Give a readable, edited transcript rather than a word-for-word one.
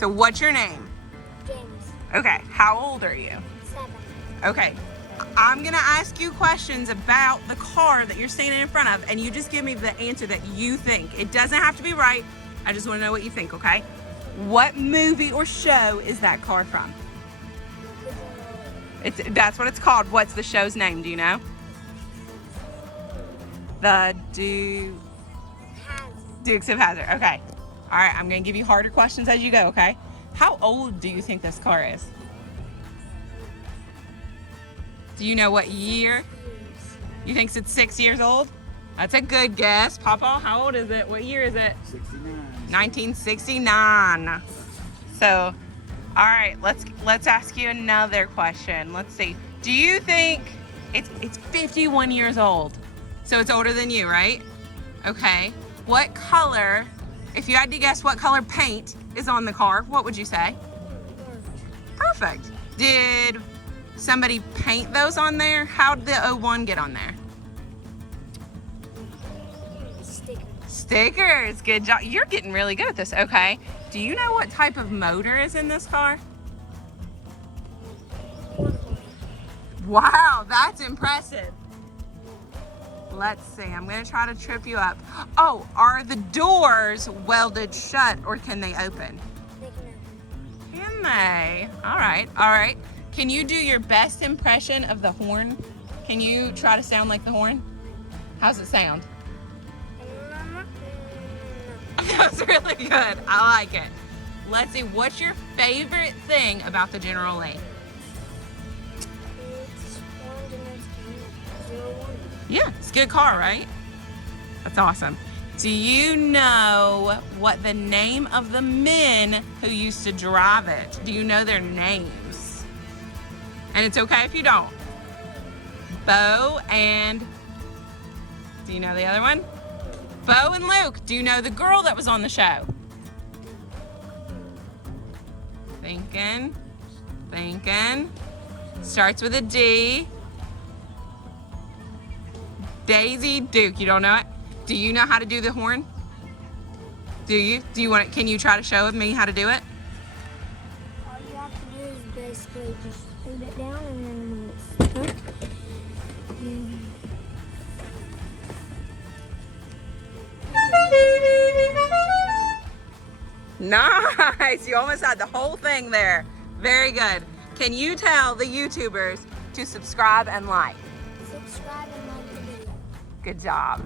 So what's your name? James. Okay, how old are you? 7. Okay, I'm gonna ask you questions about the car that you're standing in front of, and you just give me the answer that you think. It doesn't have to be right. I just wanna know what you think, okay? What movie or show is that car from? That's what it's called. What's the show's name? Do you know? The Dukes of Hazzard. Okay. All right, I'm gonna give you harder questions as you go, okay? How old do you think this car is? Do you know what year? You think it's 6 years old? That's a good guess. Papa, how old is it? What year is it? 69. 1969. So, all right, let's ask you another question. Let's see. Do you think it's 51 years old? So it's older than you, right? Okay. What color, if you had to guess what color paint is on the car, what would you say? Perfect. Did somebody paint those on there? How did the 01 get on there? Stickers. Good job. You're getting really good at this. Okay. Do you know what type of motor is in this car? Wow, that's impressive. Let's see. I'm going to try to trip you up. Oh, are the doors welded shut or can they open? Can they? All right. All right. Can you do your best impression of the horn? Can you try to sound like the horn? How's it sound? That's really good. I like it. Let's see. What's your favorite thing about the General Lee? Yeah, it's a good car, right? That's awesome. Do you know what the name of the men who used to drive it? Do you know their names? And it's okay if you don't. Bo and, do you know the other one? Bo and Luke. Do you know the girl that was on the show? Thinking. Starts with a D. Daisy Duke. You don't know it? Do you know how to do the horn? Do you? Do you want it? Can you try to show me how to do it? All you have to do is basically just put it down and then when it's stuck, Nice. You almost had the whole thing there. Very good. Can you tell the YouTubers to subscribe and like? subscribe and like the video. Good job.